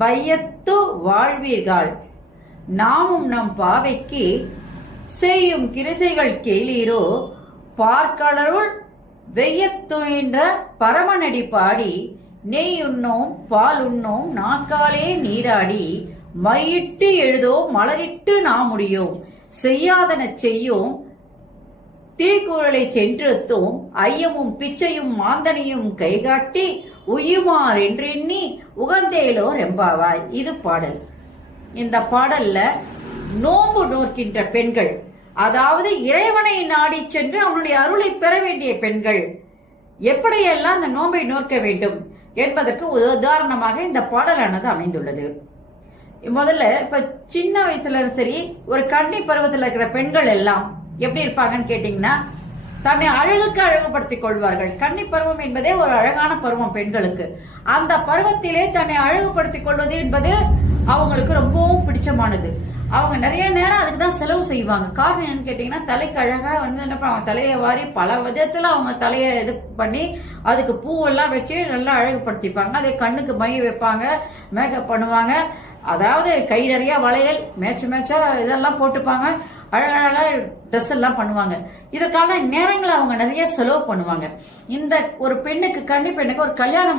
வையத்து வாழ்வீர்கள். நாமும் நம் பாவைக்கு செய்யும் கிரிசைகள் கேளீரோ. பார்க்கடலுள் வெய்யத்துயின்ற பரமனடி பாடி நெய் உண்ணோம் பால் உண்ணோம் நாக்காலே நீராடி மையிட்டு எழுதோம் மலரிட்டு நாம் முடியோம். செய்யாதன செய்யோம் தீக்குறளை சென்றெடுத்தோம். ஐயமும் பிச்சையும் மாந்தனையும் கைகாட்டி உயுமார் என்றெண்ணி உகந்தேலோ ரெம்பாவாய். இது பாடல். இந்த பாடல்ல நோன்பு நோக்கின்ற பெண்கள், அதாவது இறைவனை நாடி சென்று அவனுடைய அருளை பெற வேண்டிய பெண்கள் எப்படியெல்லாம் அந்த நோன்பை நோக்க வேண்டும் என்பதற்கு உதாரணமாக இந்த பாடலானது அமைந்துள்ளது. முதல்ல இப்ப சின்ன வயசுல சரி, ஒரு கன்னி பருவத்தில் இருக்கிற பெண்கள் எல்லாம் எப்படி இருப்பாங்கன்னு கேட்டீங்கன்னா, தன்னை அழகுக்கு அழகுபடுத்திக் கொள்வார்கள். கன்னி பருவம் என்பதே ஒரு அழகான பருவம் பெண்களுக்கு. அந்த பருவத்திலே தன்னை அழகுபடுத்திக் கொள்வது என்பது அவங்களுக்கு ரொம்பவும் பிடிச்சமானது. அவங்க நிறைய நேரம் அதுக்கு தான் செலவு செய்வாங்க. காரணம் என்னன்னு கேட்டீங்கன்னா, தலைக்கு அழகா என்ன பண்ணுவாங்க, தலையை வாரி பல விதத்துல அவங்க தலையை இது பண்ணி அதுக்கு பூவெல்லாம் வச்சு நல்லா அழகுபடுத்திப்பாங்க. அதே கண்ணுக்கு மை வைப்பாங்க, மேக்கப் பண்ணுவாங்க. அதாவது கை நிறைய வளையல் மேட்சா இதெல்லாம் போட்டுப்பாங்க. அழகழகா ட்ரெஸ் எல்லாம் பண்ணுவாங்க. இதற்கான நேரங்களை அவங்க நிறைய செலவு பண்ணுவாங்க. இந்த ஒரு பெண்ணுக்கு, கன்னி பெண்ணுக்கு ஒரு கல்யாணம்